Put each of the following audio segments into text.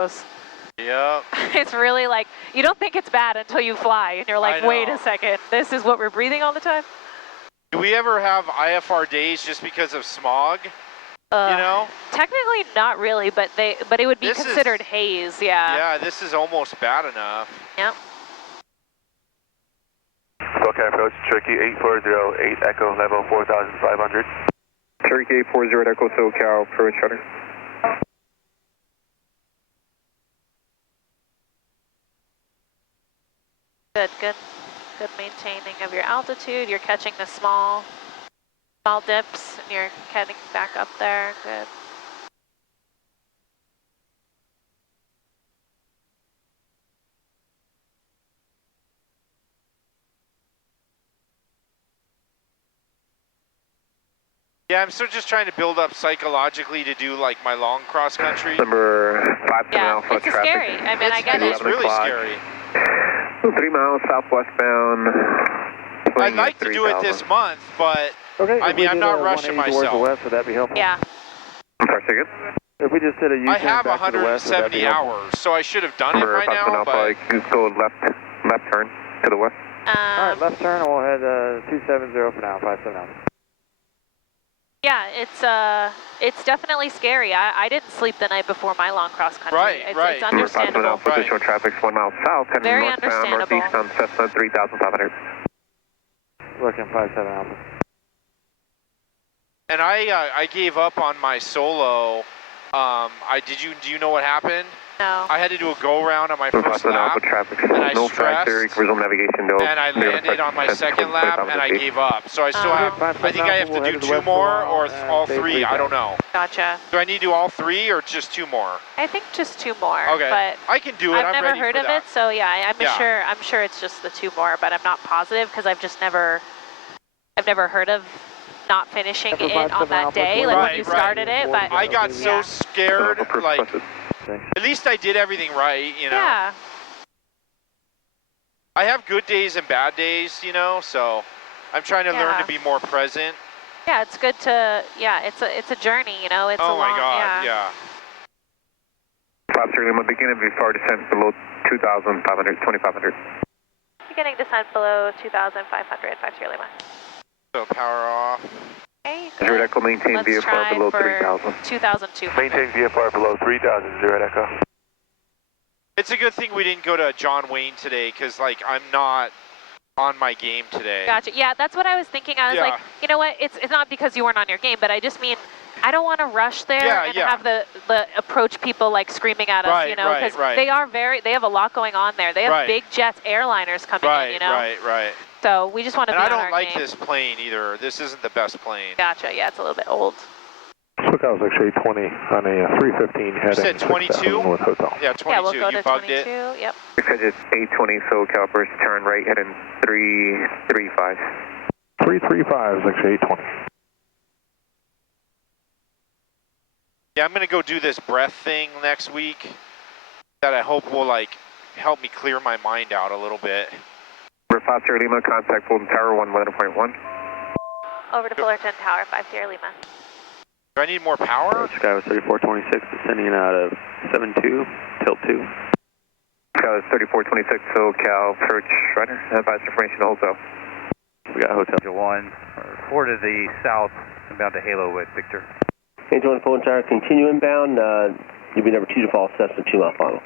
Yep. It's really like, you don't think it's bad until you fly, and you're like, wait a second, this is what we're breathing all the time? Do we ever have IFR days just because of smog? You know? Technically not really, but it would be considered haze, yeah. Yeah, this is almost bad enough. Yep. Okay, approach Turkey 8408 Echo level 4500. Turkey 840 Echo SoCal, approach rudder. Good maintaining of your altitude. You're catching the small dips, and you're getting back up there. Good. Yeah, I'm still just trying to build up psychologically to do like my long cross country. Number 5 yeah, Alpha it's traffic. Scary. I mean, I get it. It's really scary. 3 miles southwestbound. I'd like to do it this month, but I mean, I'm not rushing myself. West, would that be helpful? Yeah. Sorry, second. If we just did a U-turn I have back to the west, 170 hours, so I should have done it by now, but... Just go left turn to the west. All right, left turn, and we'll head 270 for now, 57 out. Yeah, it's definitely scary. I didn't sleep the night before my long cross country. Right, It's understandable. Positional traffic 1 mile south, heading Very northbound, understandable. northeast on Cessna 3500. Looking 57 Alpha. And I gave up on my solo. Do you know what happened? No. I had to do a go around on my first lap, and I stressed, and I landed on my second lap, and I gave up. So I still have, I think I have to do 2 more or all 3, I don't know. Gotcha. Do I need to do all 3 or just 2 more? I think just 2 more. Okay, but I can do it, I've never heard of it, so yeah, I'm sure it's just the 2 more, but I'm not positive because I've never heard of not finishing it on that day, like when you started it, but... I got so scared, like, at least I did everything right, you know? Yeah. I have good days and bad days, you know, so I'm trying to learn to be more present. Yeah, it's good to, it's a journey, you know, it's oh my God, yeah. Foster Lima, beginning before descent below 2,500, 2,500. Beginning descent below 2,500, 50 Lima. So power off. Okay, Zero Echo, maintain VFR below 3,000. 2,200. Maintain VFR below 3,000, Zero Echo. It's a good thing we didn't go to John Wayne today, because, like, I'm not on my game today. Gotcha. Yeah, that's what I was thinking. I was like, you know what? It's not because you weren't on your game, but I just mean, I don't want to rush there and have the approach people like screaming at us, you know, because they have a lot going on there. They have big jets, airliners coming in, you know. Right. So we just want to be on our game. And I don't like this plane either. This isn't the best plane. Gotcha. Yeah, it's a little bit old. SoCal was actually 20 on a 315 heading. You said 22? North Hotel. Yeah, 22. Yeah, we'll go you to 22. Yep. Because it's 820 SoCal first turn right, heading 335. 335 is actually 820. Yeah, I'm going to go do this breath thing next week that I hope will, like, help me clear my mind out a little bit. Foster Lima, contact Fulton Tower 11.1. Over to Fullerton Tower, 50 Lima. Do I need more power? Sky was 3426, descending out of 72, tilt 2. Sky was 3426, SoCal, approach Shredder, advise information to hotel. We got hotel 1, 4 to the south, inbound to Halo with Victor. Angel 1 Fulton Tower, continue inbound, you'll be number 2 to fall Cessna 2 mile final.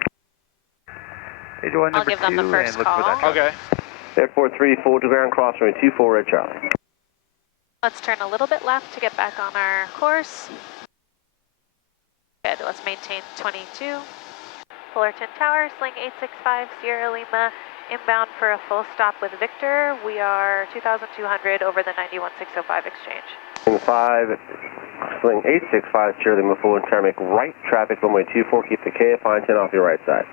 Angel 1, I'll give them the first call. Okay. Airport 3, forward to ground, cross runway 24, Red Charlie. Let's turn a little bit left to get back on our course. Good, let's maintain 22. Fullerton Tower, sling 865, Sierra Lima, inbound for a full stop with Victor. We are 2,200 over the 91605 exchange. Sling 865, Sierra Lima, Fullerton Tower, make right traffic, runway 24, keep the KFI antenna off your right side.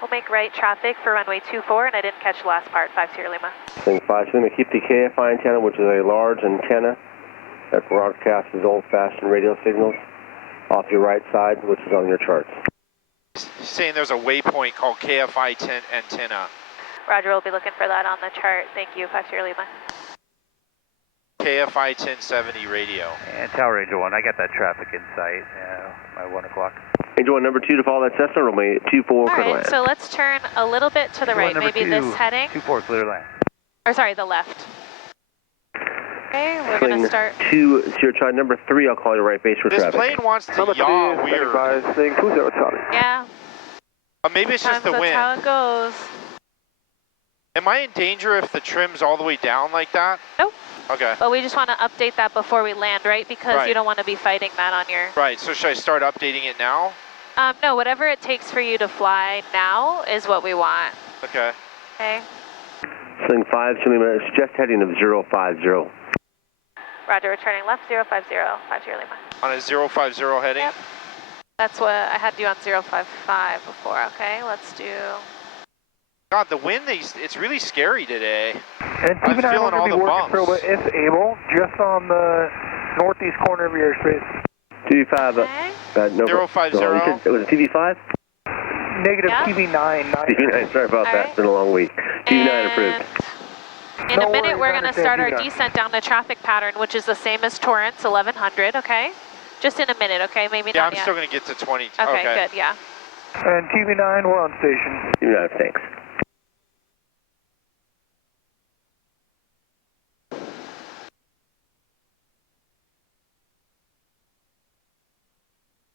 We'll make right traffic for runway 24, and I didn't catch the last part, 5 Sierra Lima. Sling 5, Sierra Lima, keep the KFI antenna, which is a large antenna that broadcasts old-fashioned radio signals, off your right side, which is on your charts. Saying there's a waypoint called KFI 10 antenna. Roger, we'll be looking for that on the chart. Thank you, 5 Sierra Lima. KFI 1070 radio. And Tower Angel 1, I got that traffic in sight, my 1 o'clock. Angel 1 number 2 to follow that Cessna, runway 24, clear to land. So let's turn a little bit to the right, maybe this heading. 24, clear to land. Or sorry, the left. Okay, we're going to start. 2, zero Charlie number 3, I'll call you right base for traffic. This plane wants to yaw weird. Sling 20 Charlie. Yeah. Maybe it's just the wind. That's how it goes. Am I in danger if the trim's all the way down like that? Nope. Okay. But we just want to update that before we land, right? Because you don't want to be fighting that on your... Right, so should I start updating it now? No, whatever it takes for you to fly now is what we want. Okay. Okay. Sling 5, suggest heading of 050. Roger, returning left 050, 50 Lima. On a 050 heading? Yep. That's what I had you on 055 before, okay? Let's do... God, the wind, it's really scary today. And I'm feeling all the bumps. If able, just on the northeast corner of your airspace. TV5, no, 050. Was it TV5? Negative TV9. TV9, sorry about that, it's been a long week. TV9 approved. In a minute, we're going to start our descent down the traffic pattern, which is the same as Torrance, 1100, okay? Just in a minute, okay? Maybe not I'm still going to get to 20. Okay, good, yeah. And TV9, we're on station. TV9, thanks.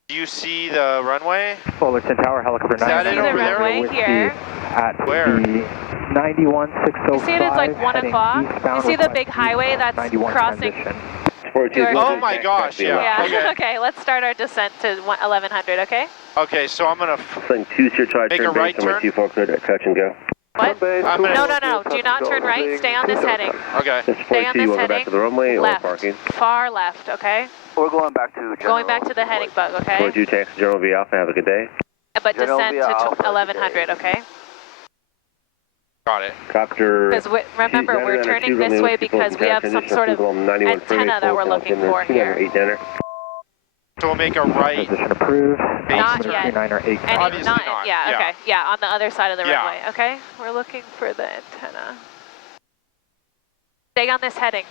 Do you see the runway? Fullerton Tower, helicopter 9. Is that See it the over there? runway here? At Where? the 91605. You see it? It's like 1 o'clock. You see the big highway that's crossing? Oh my gosh, yeah. Yeah, okay, let's start our descent to 1100, okay? Okay, so I'm going to Sling 2, zero Charlie, make a right turn. 24, clear to touch and go. What? No. Do not turn right. Stay on this heading. Okay. Stay on this heading. Back to the runway left. or parking? Far left, okay? We're going back to General. Going back to the heading bug, okay? 42 taxi, General V Alpha, have a good day. But descend to 1100, okay? Got it. Copter. Because remember, we're turning this way because we have some sort of antenna that we're looking for here. So we'll make a right. Position approved. Not yet. Obviously not. Yeah, okay. Yeah, on the other side of the runway, okay? We're looking for the antenna. Stay on this heading.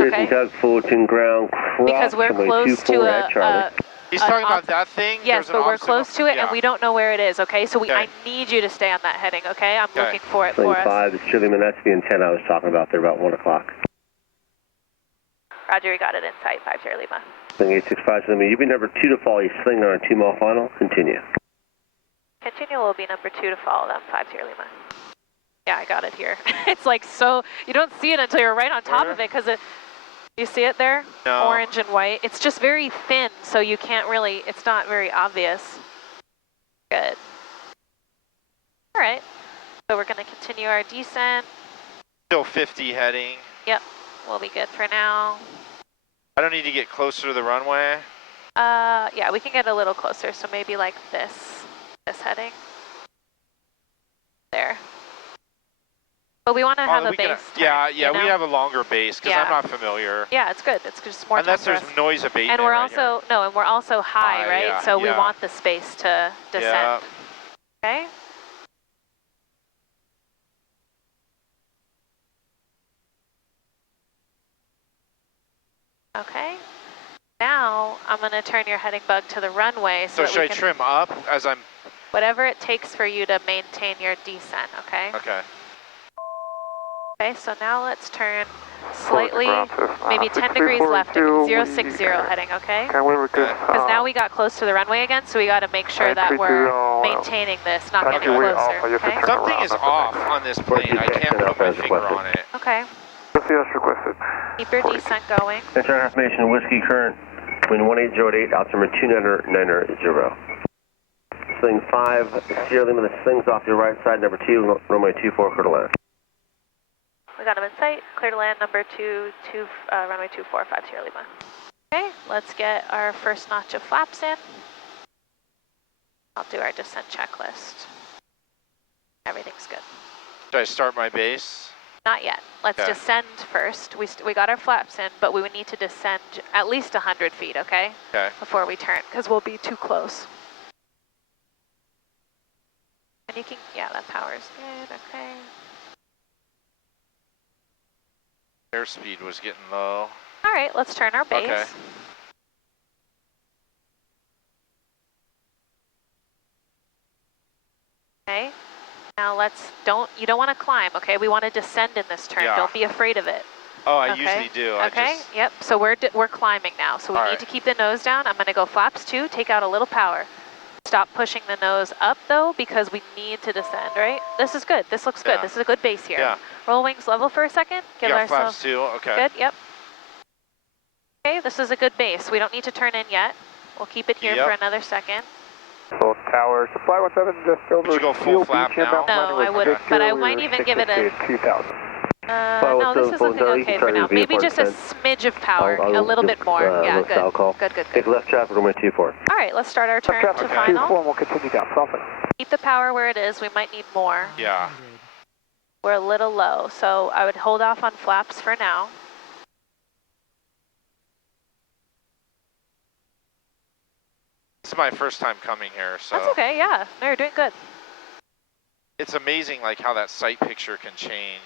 Okay. Fullerton ground cross. Because we're close to a He's talking about that thing? Yes, but we're close to it and we don't know where it is, okay? So I need you to stay on that heading, okay? I'm looking for it for us. 5, it's Chilliman, that's the antenna I was talking about there about 1 o'clock. Roger, we got it in sight, 50 Lima. Sling 865, Chilliman, you've been number 2 to follow, you sling on a 2-mile final, continue. Continue will be number 2 to follow them, 50 Lima. Yeah, I got it here. It's like so, you don't see it until you're right on top of it because you see it there? No. Orange and white. It's just very thin, so you can't really, it's not very obvious. Good. All right, so we're gonna continue our descent. Still 50 heading. Yep, we'll be good for now. I don't need to get closer to the runway. Yeah, we can get a little closer, so maybe like this heading. There. But we want to have a base. We have a longer base because I'm not familiar. Yeah, it's good. It's just more. Unless there's noise abatement. And we're also and we're also high, right? Yeah, so we want the space to descend. Yeah. Okay. Okay. Now I'm going to turn your heading bug to the runway. So should I trim up as I'm? Whatever it takes for you to maintain your descent. Okay. Okay. Okay, so now let's turn slightly, maybe 10 degrees left, 060 heading, okay? Because now we got close to the runway again, so we got to make sure that we're maintaining this, not getting closer, okay? Something is off on this plane. I can't put my finger on it. Okay. Keep your descent going. Enter information, whiskey current between 1808, altimeter 2990. Sling 5, Sierra Lima, the sling's off your right side, number 2, runway 24, clear to land. We got him in sight, clear to land, number 2, runway 24, 5 Sierra Lima. Okay, let's get our first notch of flaps in. I'll do our descent checklist. Everything's good. Should I start my base? Not yet. Let's descend first. We got our flaps in, but we would need to descend at least 100 feet, okay? Okay. Before we turn, because we'll be too close. And you can, that power's good, okay. Airspeed was getting low. All right, let's turn our base. Okay. Okay. Now you don't want to climb, okay? We want to descend in this turn. Yeah. Don't be afraid of it. Oh, I okay? usually do. Okay, yep. So we're climbing now. So we need to keep the nose down. I'm going to go flaps 2, take out a little power. Stop pushing the nose up though, because we need to descend, right? This is good. This looks good. This is a good base here. Yeah. Roll wings level for a second. Give ourselves flaps 2, okay. Good, yep. Okay, this is a good base. We don't need to turn in yet. We'll keep it here for another second. Both tower, supply 17 just over. Would you go full flap now? No, I wouldn't, but I might even give it a... 2000. No, this is looking okay for now. Maybe just a smidge of power, a little bit more. Yeah, good. Good. Take left traffic, runway 24. All right, let's start our turn to final. 24, we'll continue down, profit. Keep the power where it is. We might need more. Yeah. We're a little low, so I would hold off on flaps for now. This is my first time coming here, so. That's okay, yeah. No, you're doing good. It's amazing like how that sight picture can change.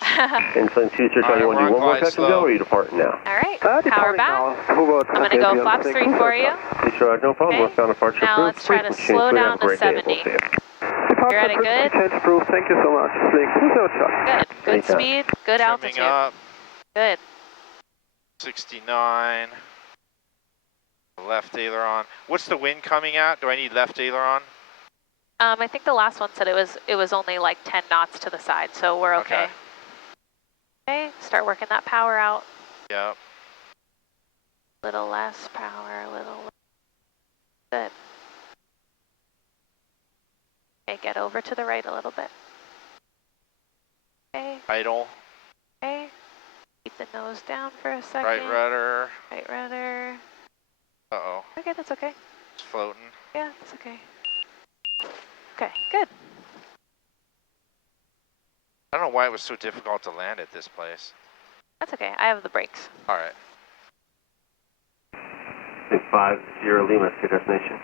Incline 2, sir, you want to do one more touch and go, or are you departing now? All right, power back. I'm going to go flaps 3 for you. No problem, westbound departure now approved. let's try to slow down to 70. You're at it good? Thank you so much. Good speed, good altitude. Trimming up. Good. 69. Left aileron. What's the wind coming at? Do I need left aileron? I think the last one said it was only like 10 knots to the side, so we're okay. Okay, start working that power out. Yep. Little less power, a little less. Good. Okay, get over to the right a little bit. Okay. Idle. Okay. Keep the nose down for a second. Right rudder. Right rudder. Uh-oh. Okay, that's okay. It's floating. Yeah, that's okay. Okay, good. I don't know why it was so difficult to land at this place. That's okay. I have the brakes. All right. 50 Lima, to destination.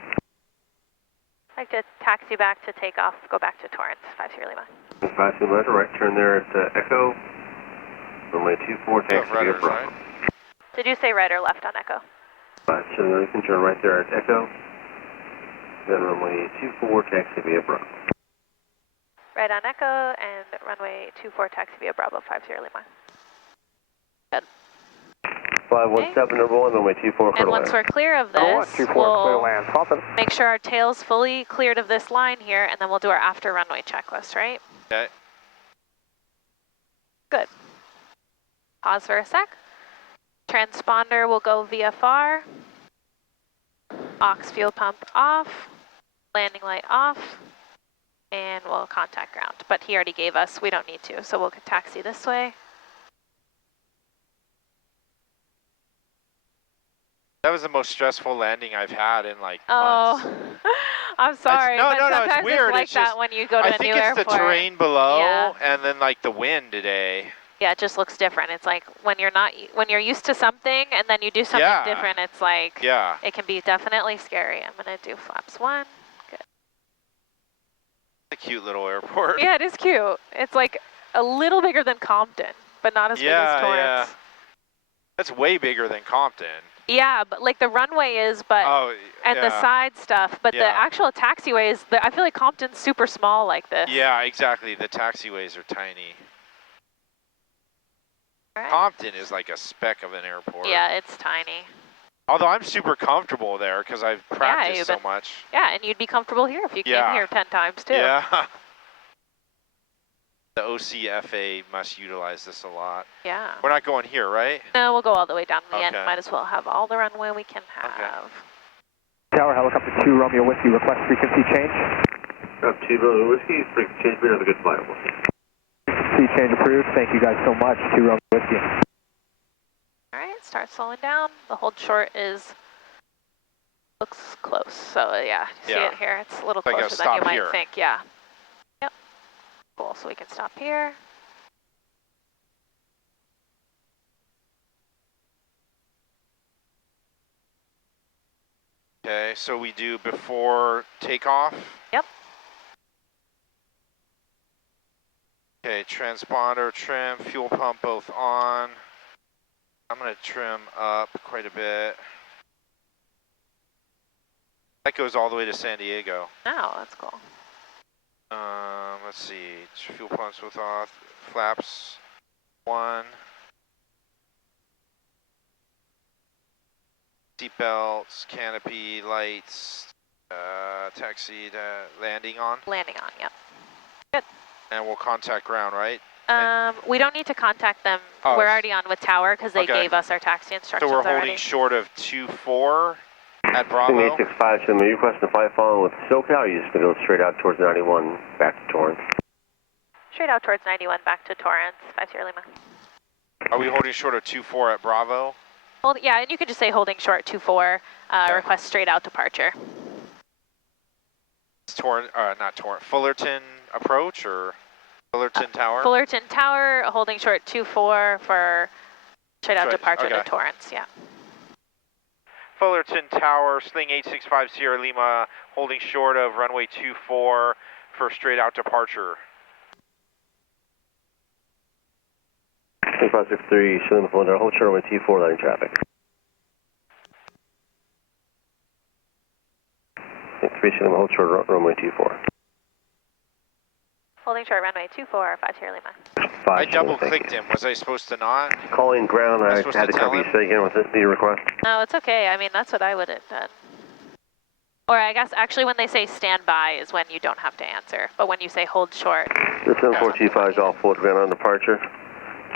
I'd like to taxi back to take off, go back to Torrance, 50 Lima. 50 Lima, right turn there at Echo. Runway 24, taxi via Bravo. Right? Did you say right or left on Echo? So you can turn right there at Echo. Then runway 24, taxi via Bravo. Right on Echo and runway 24, taxi via Bravo, 50 Lima. Good. 517, number 1, runway 24, and once we're clear of this, we'll make sure our tail's fully cleared of this line here, and then we'll do our after runway checklist, right? Okay. Good. Pause for a sec. Transponder will go VFR. Aux fuel pump off. Landing light off. And we'll contact ground. But he already gave us, we don't need to, so we'll taxi this way. That was the most stressful landing I've had in like months. I'm sorry. No, sometimes it's weird. It's like it's that just, when you go to a new airport. I think it's the terrain below yeah. and then like the wind today. Yeah, it just looks different. It's like when you're used to something and then you do something different, it's like, it can be definitely scary. I'm going to do flaps 1. Good. It's a cute little airport. Yeah, it is cute. It's like a little bigger than Compton, but not as big as Torrance. Yeah. That's way bigger than Compton. Yeah, but like the runway is, but and the side stuff, but the actual taxiways, I feel like Compton's super small like this. Yeah, exactly. The taxiways are tiny. Right. Compton is like a speck of an airport. Yeah, it's tiny. Although I'm super comfortable there because I've practiced so much. Yeah, and you'd be comfortable here if you came here 10 times too. Yeah. The OCFA must utilize this a lot. Yeah. We're not going here, right? No, we'll go all the way down to the end. Might as well have all the runway we can have. Okay. Tower, helicopter 2, Romeo Whiskey, request frequency change. Up 2, Romeo Whiskey, frequency change, we have a good flight. Frequency change approved, thank you guys so much, 2 Romeo Whiskey. All right, start slowing down. The hold short looks close, so yeah, see it here? It's a little closer than you might think, yeah. Yep, cool, so we can stop here. Okay, so we do before takeoff? Yep. Okay, transponder, trim, fuel pump both on. I'm going to trim up quite a bit. That goes all the way to San Diego. Oh, that's cool. Let's see, fuel pumps with off, flaps 1, seat belts, canopy, lights, taxi landing on. Landing on, yep. Good. And we'll contact ground, right? We don't need to contact them. Oh, we're already on with tower because they gave us our taxi instructions So we're holding already. short of 24 at Bravo. 865, so are you requesting a flight following with SoCal, or are you just going to go straight out towards 91 back to Torrance? Straight out towards 91 back to Torrance, 5 Sierra Lima. Are we holding short of 24 at Bravo? Yeah, and you could just say holding short 24, request straight out departure. It's not Torrance, Fullerton approach or Fullerton Tower? Fullerton Tower, holding short 24 for straight out departure to Torrance, yeah. Fullerton Tower, Sling 865 Sierra Lima, holding short of runway 24 for straight out departure. 563, Sierra Lima, Fullerton, hold short runway T4, letting traffic. 3 Sierra Lima, hold short runway T4. Holding short runway 24, 5 Sierra Lima. I double clicked him. Was I supposed to not? Calling ground, I had to cover you. Say again with the request. No, it's okay. I mean, that's what I would have done. Or I guess actually when they say stand by is when you don't have to answer. But when you say hold short. This 7425 Golf Full ground on departure.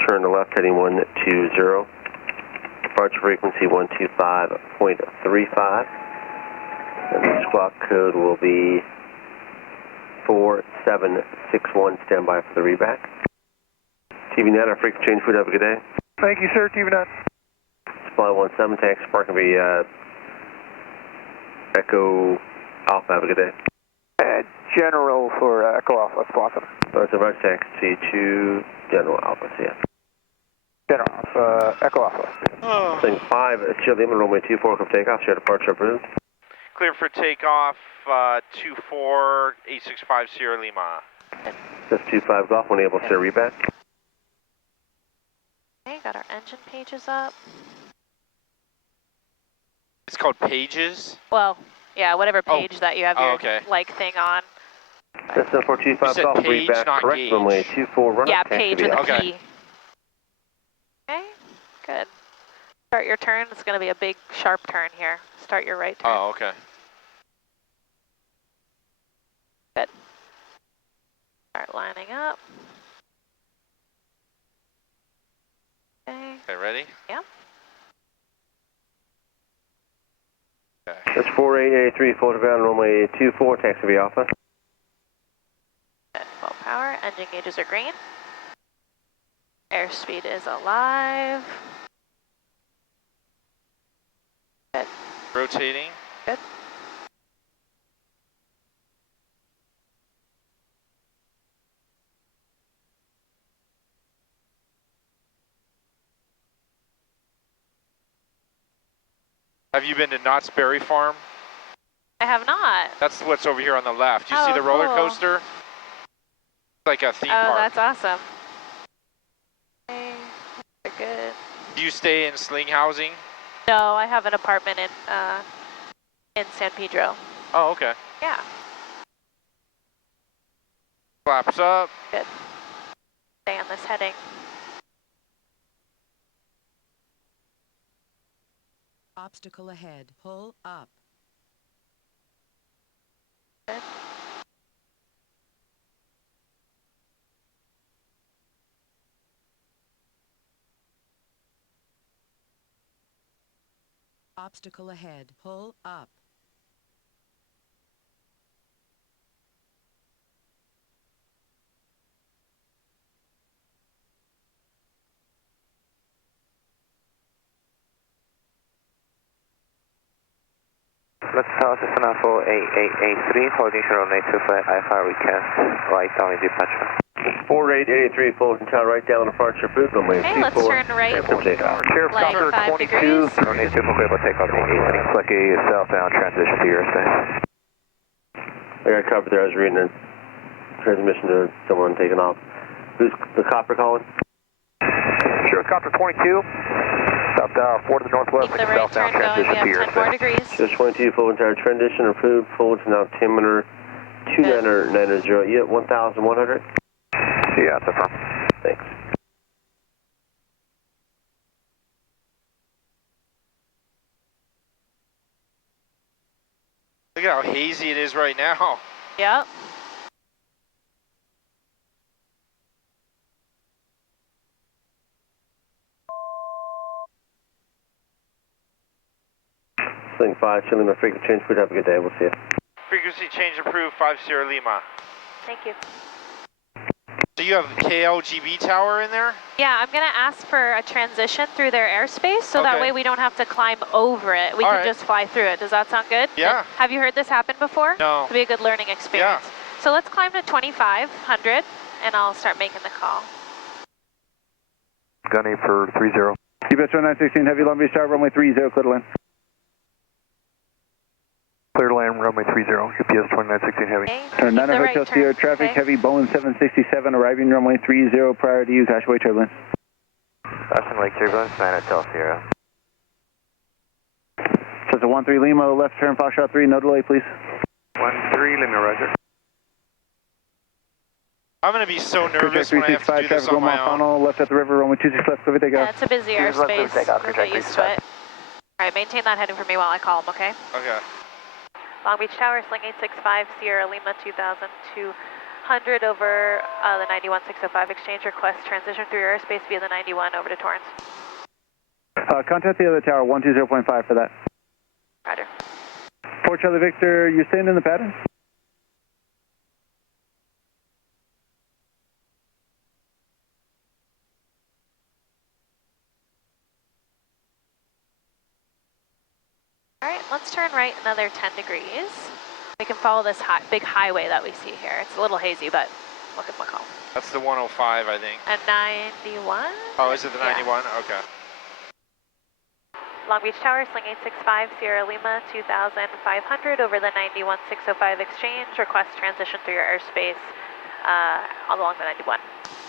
Turn to left heading 120. Departure frequency 125.35. And the squawk code will be 4761. Stand by for the reback. TV9, our frequency change food. Have a good day. Thank you, sir. TV9. Supply 17, taxi park will be Echo Alpha. Have a good day. General for Echo Alpha, Squawk. That's a right taxi to General Alpha. See ya. General Alpha, Echo Alpha. Thing 5, Sierra Lima, runway 24, come takeoff. Share departure approved. Clear for takeoff, 24, 865 Sierra Lima. Just 25 Golf, when able to reback. Okay, got our engine pages up. It's called pages? Well, yeah, whatever page that you have your like thing on. That's 7425 Golf, page, reback, not correct, gauge. runway 24, run. Yeah, page with a okay. P. Okay, good. Start your turn. It's going to be a big, sharp turn here. Start your right turn. Oh, okay. Good. Start lining up. Okay. Okay, ready? Yeah. Okay. That's 4883, full to ground, runway 24, taxi via Alpha. Full power, engine gauges are green. Airspeed is alive. Good. Rotating. Good. Have you been to Knott's Berry Farm? I have not. That's what's over here on the left. You see the roller coaster? It's like a theme park. Oh, that's awesome. Okay, they're good. Do you stay in Sling housing? No, I have an apartment in San Pedro. Oh, okay. Yeah. Flaps up. Good. Stay on this heading. Obstacle ahead. Pull up. Good. Obstacle ahead. Pull up. Let's start with an info 8883, holding short on 825 IFR recast, right down in departure. 4883, full tower, right down departure approved, runway 24. Okay, let's turn right. Sheriff Like Doctor 5 22, degrees. runway 24, clear for takeoff. Looks like a southbound transition to your airspace. I got covered there. I was reading a transmission to someone taking off. Who's the copper calling? Sheriff Doctor 22, southbound 4 to the northwest, Keep the right turn southbound going. We transition to your have 10 more airspace. degrees. Just 22, full entire transition approved, full to now altimeter 29990, yeah, 1100. Yeah, that's a firm. Thanks. Look at how hazy it is right now. Yep. Sling 5, Chile Lima, frequency change. Have a good day. We'll see you. Frequency change approved, 50 Lima. Thank you. So you have KLGB tower in there? Yeah, I'm going to ask for a transition through their airspace so that way we don't have to climb over it. We can just fly through it. Does that sound good? Yeah. And have you heard this happen before? No. It'll be a good learning experience. Yeah. So let's climb to 2500 and I'll start making the call. Gunny for 30. US 916 Heavy Long Beach Tower, runway 30, clear to land. Clear to land, runway 30, UPS 2916 Heavy. Okay. 9 Hotel Sierra traffic, heavy Boeing 767 arriving runway 30 prior to you, Cashaway turbulence. Boston Lake turbulence, 9 Hotel Sierra. So it's a 13 Lima, left turn, Foxtrot 3, no delay, please. 13 Lima, roger. I'm going to be so nervous when I have to do this on my own. Funnel, left at the river, runway 26 left, clear takeoff. Yeah, it's a busy airspace. We'll get used to it. All right, maintain that heading for me while I call them, okay? Okay. Long Beach Tower, Sling 865, Sierra Lima 2200 over the 91605 exchange request. Transition through your airspace via the 91 over to Torrance. Contact the other tower, 120.5 for that. Roger. Fort Charlie Victor, you staying in the pattern? All right, let's turn right another 10 degrees. We can follow this big highway that we see here. It's a little hazy, but look at home. That's the 105, I think. And 91? Oh, is it the 91? Yeah. Okay. Long Beach Tower, Sling 865, Sierra Lima 2500 over the 91605 exchange. Request transition through your airspace along the 91.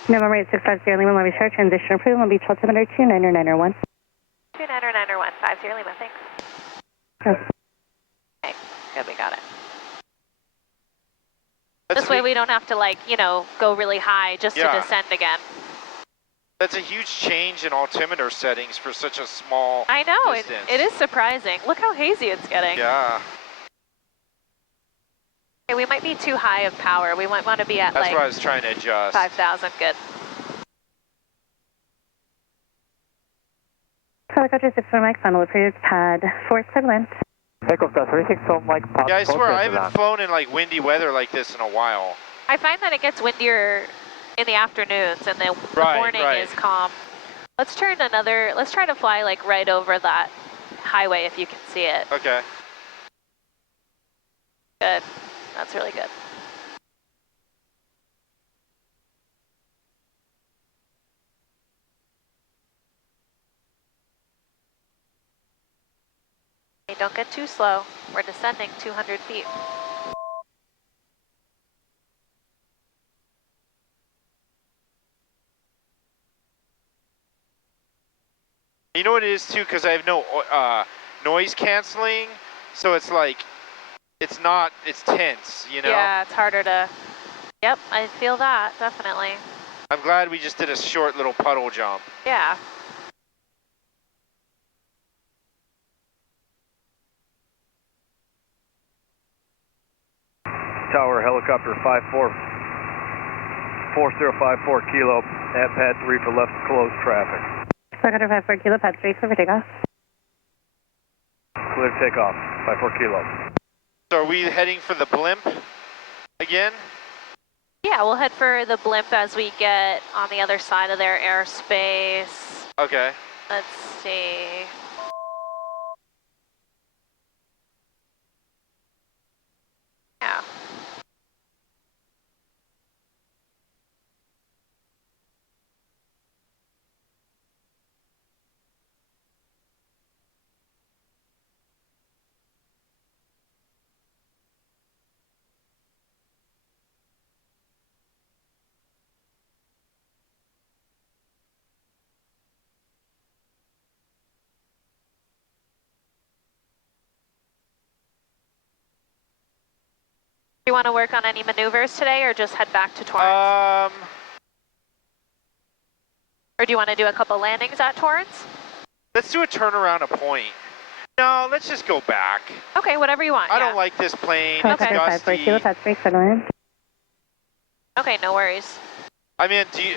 November 865, Sierra Lima, Long Beach Tower, transition approved, Long Beach altimeter 29901. 29901, 5 Sierra Lima, thanks. Okay, good, we got it. This way we don't have to, like, you know, go really high just to descend again. That's a huge change in altimeter settings for such a small I know, distance. It is surprising. Look how hazy it's getting. Yeah. Okay, we might be too high of power. We might want to be at That's what I was trying to adjust. 5,000, good. Helicopter 61 Mike, final approved, pad 4, clear to land. Echo Star 36 on Mike, pad. Yeah, I swear I haven't flown in like windy weather like this in a while. I find that it gets windier in the afternoons and the morning is calm. Let's try to fly like right over that highway if you can see it. Okay. Good, that's really good. Hey, don't get too slow. We're descending 200 feet. You know what it is too, because I have no noise canceling, so it's like, it's tense, you know? Yeah, it's harder to, yep, I feel that, definitely. I'm glad we just did a short little puddle jump. Yeah. Tower, helicopter 4054 kilo, at pad 3 for left closed traffic. Helicopter 54 kilo, pad 3, clear for takeoff. Clear to takeoff, 54 kilo. So are we heading for the blimp again? Yeah, we'll head for the blimp as we get on the other side of their airspace. Okay. Let's see. Yeah. you want to work on any maneuvers today or just head back to Torrance? Or do you want to do a couple landings at Torrance? Let's do a turnaround a point. No, let's just go back. Okay, whatever you want. I don't like this plane. Okay. It's dusty. Okay, no worries. I mean, do you...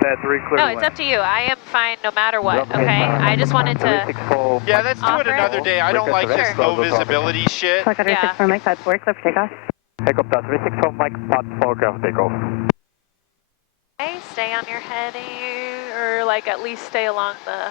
That's 3 clear. No, it's up to you. I am fine no matter what, okay? I just wanted to... Yeah, let's do it another day. I don't like this low visibility shit. Yeah. Mike, that's 4, clear for takeoff. Helicopter 364, Mike, part 4, clear for takeoff. Okay, stay on your heading, or like at least stay along the